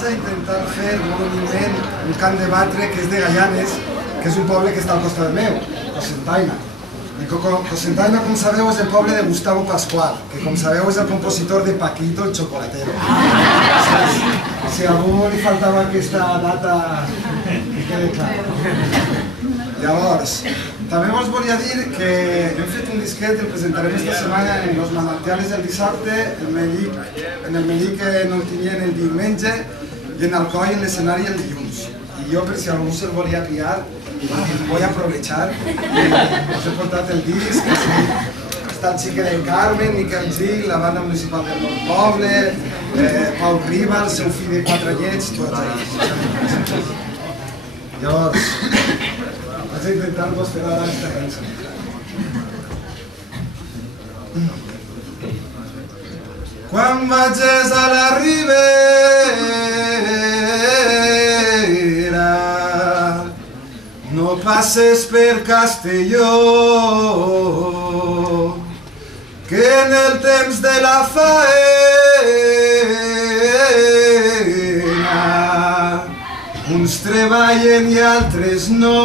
vaig a intentar fer molt humilment un cant de batre que és de Gaianes, que és un poble que està al costat meu, Cocentaina. I Cocentaina, com sabeu, és el poble de Gustavo Pascual, que com sabeu és el compositor de Paquito el Chocolatero. Si a algú li faltava aquesta data, que quede clar. Llavors, també vos volia dir que hem fet un disquet, el presentarem esta setmana en Los Manantiales el dissabte, en el Melic en Ontinyent el diumenge i en Alcoi en l'escenari el dilluns. I jo, per si algú se'l volia pillar, voy a aprovechar. Os he portat el disc, està el Xique del Carmen, Miquel Gil, la banda municipal del meu poble, Pau Riba, el seu fill de 4 anyets, tots ells. Llavors, vaig a intentar-vos fer ara aquesta cançó. Quan vagis a la Ribera, no passes per Castelló, que en el temps de la faena uns treballen i altres no.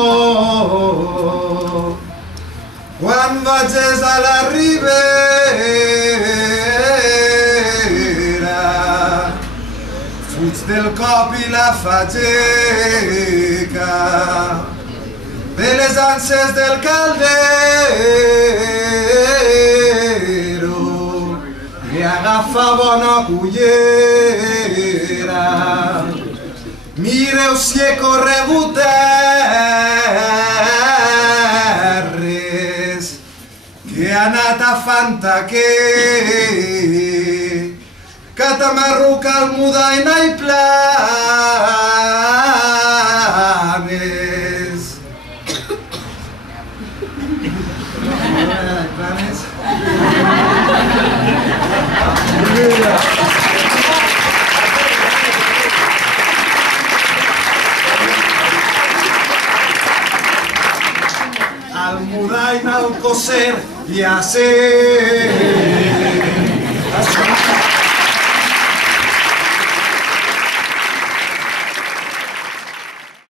Quan vagis a la Ribera, fuig del cop i la fageca, de les anses del caldero, li agafa bona cullera. Mireu si he corregut terres, que ha anat a Fantaquer, Catamarruca, Almudaina i Planes. Planes? Almudaina, Alcocer i Acer.